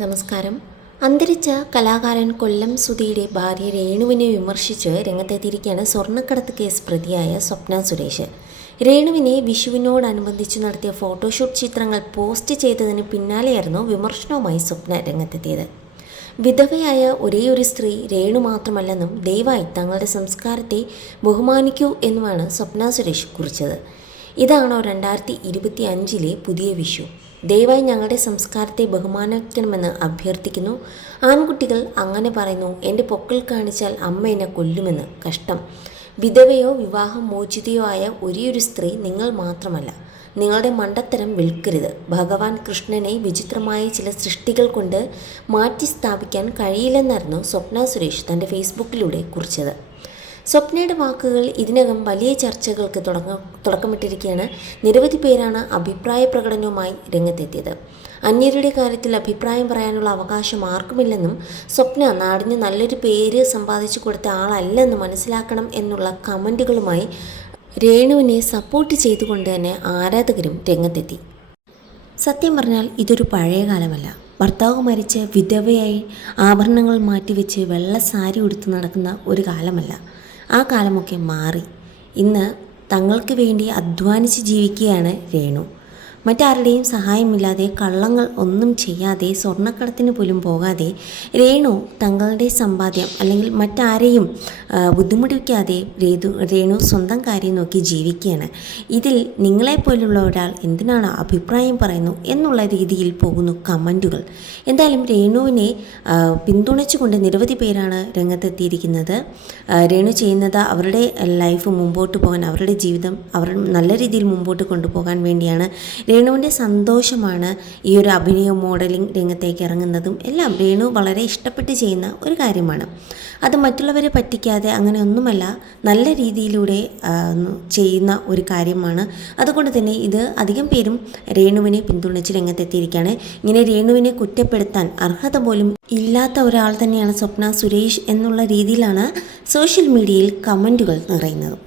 നമസ്കാരം. അന്തരിച്ച കലാകാരൻ കൊല്ലം സുധിയുടെ ഭാര്യ രേണുവിനെ വിമർശിച്ച് രംഗത്തെത്തിയിരിക്കുകയാണ് സ്വർണ്ണക്കടത്ത് കേസ് പ്രതിയായ സ്വപ്ന സുരേഷ്. രേണുവിനെ വിഷുവിനോടനുബന്ധിച്ച് നടത്തിയ ഫോട്ടോഷൂട്ട് ചിത്രങ്ങൾ പോസ്റ്റ് ചെയ്തതിന് പിന്നാലെയായിരുന്നു വിമർശനവുമായി സ്വപ്ന രംഗത്തെത്തിയത്. വിധവയായ ഒരേയൊരു സ്ത്രീ രേണു മാത്രമല്ലെന്നും ദയവായി തങ്ങളുടെ സംസ്കാരത്തെ ബഹുമാനിക്കൂ എന്നുമാണ് സ്വപ്ന സുരേഷ് കുറിച്ചത്. ഇതാണോ 2025 പുതിയ വിഷു? ദയവായി ഞങ്ങളുടെ സംസ്കാരത്തെ ബഹുമാനിക്കണമെന്ന് അഭ്യർത്ഥിക്കുന്നു. ആൺകുട്ടികൾ അങ്ങനെ പറയുന്നു. എൻ്റെ പൊക്കിൾ കാണിച്ചാൽ അമ്മ എന്നെ കൊല്ലുമെന്ന്. കഷ്ടം. വിധവയോ വിവാഹം മോചിതയോ ആയ ഒരേയൊരു സ്ത്രീ നിങ്ങൾ മാത്രമല്ല. നിങ്ങളുടെ മണ്ടത്തരം വിൽക്കരുത്. ഭഗവാൻ കൃഷ്ണനെ വിചിത്രമായ ചില സൃഷ്ടികൾ കൊണ്ട് മാറ്റി സ്ഥാപിക്കാൻ കഴിയില്ലെന്നായിരുന്നു സ്വപ്ന സുരേഷ് തൻ്റെ ഫേസ്ബുക്കിലൂടെ കുറിച്ചത്. സ്വപ്നയുടെ വാക്കുകൾ ഇതിനകം വലിയ ചർച്ചകൾക്ക് തുടക്കമിട്ടിരിക്കുകയാണ്. നിരവധി പേരാണ് അഭിപ്രായ പ്രകടനവുമായി രംഗത്തെത്തിയത്. അന്യരുടെ കാര്യത്തിൽ അഭിപ്രായം പറയാനുള്ള അവകാശം ആർക്കുമില്ലെന്നും സ്വപ്ന നാടിന് നല്ലൊരു പേര് സമ്പാദിച്ചു കൊടുത്ത ആളല്ലെന്ന് മനസ്സിലാക്കണം എന്നുള്ള കമൻറ്റുകളുമായി രേണുവിനെ സപ്പോർട്ട് ചെയ്തുകൊണ്ട് തന്നെ ആരാധകരും രംഗത്തെത്തി. സത്യം പറഞ്ഞാൽ ഇതൊരു പഴയ കാലമല്ല. ഭർത്താവ് മരിച്ച് വിധവയായി ആഭരണങ്ങൾ മാറ്റിവെച്ച് വെള്ള സാരി ഉടുത്ത് നടക്കുന്ന ഒരു കാലമല്ല. ആ കാലമൊക്കെ മാറി. ഇന്ന് തങ്ങൾക്ക് വേണ്ടി അധ്വാനിച്ച് ജീവിക്കുകയാണ് രേണു. മറ്റാരുടെയും സഹായമില്ലാതെ കള്ളങ്ങൾ ഒന്നും ചെയ്യാതെ സ്വർണ്ണക്കടത്തിന് പോലും പോകാതെ രേണു തങ്ങളുടെ സമ്പാദ്യം അല്ലെങ്കിൽ മറ്റാരെയും ബുദ്ധിമുട്ടിക്കാതെ രേണു സ്വന്തം കാര്യം നോക്കി ജീവിക്കുകയാണ്. ഇതിൽ നിങ്ങളെപ്പോലുള്ള ഒരാൾ എന്തിനാണ് അഭിപ്രായം പറയുന്നു എന്നുള്ള രീതിയിൽ പോകുന്നു കമൻറ്റുകൾ. എന്തായാലും രേണുവിനെ പിന്തുണച്ചുകൊണ്ട് നിരവധി പേരാണ് രംഗത്തെത്തിയിരിക്കുന്നത്. രേണു ചെയ്യുന്നത് അവരുടെ ലൈഫ് മുമ്പോട്ട് പോകാൻ, അവരുടെ ജീവിതം അവർ നല്ല രീതിയിൽ മുമ്പോട്ട് കൊണ്ടുപോകാൻ വേണ്ടിയാണ്. രേണുവിൻ്റെ സന്തോഷമാണ് ഈ ഒരു അഭിനയ മോഡലിംഗ് രംഗത്തേക്ക് ഇറങ്ങുന്നതും എല്ലാം രേണു വളരെ ഇഷ്ടപ്പെട്ട് ചെയ്യുന്ന ഒരു കാര്യമാണ്. അത് മറ്റുള്ളവരെ പറ്റിക്കാതെ അങ്ങനെ ഒന്നുമല്ല, നല്ല രീതിയിലൂടെ ചെയ്യുന്ന ഒരു കാര്യമാണ്. അതുകൊണ്ട് തന്നെ ഇത് അധികം പേരും രേണുവിനെ പിന്തുണച്ച് രംഗത്തെത്തിയിരിക്കുകയാണ്. ഇങ്ങനെ രേണുവിനെ കുറ്റപ്പെടുത്താൻ അർഹത പോലും ഇല്ലാത്ത ഒരാൾ തന്നെയാണ് സ്വപ്ന സുരേഷ് എന്നുള്ള രീതിയിലാണ് സോഷ്യൽ മീഡിയയിൽ കമൻറ്റുകൾ നിറയുന്നത്.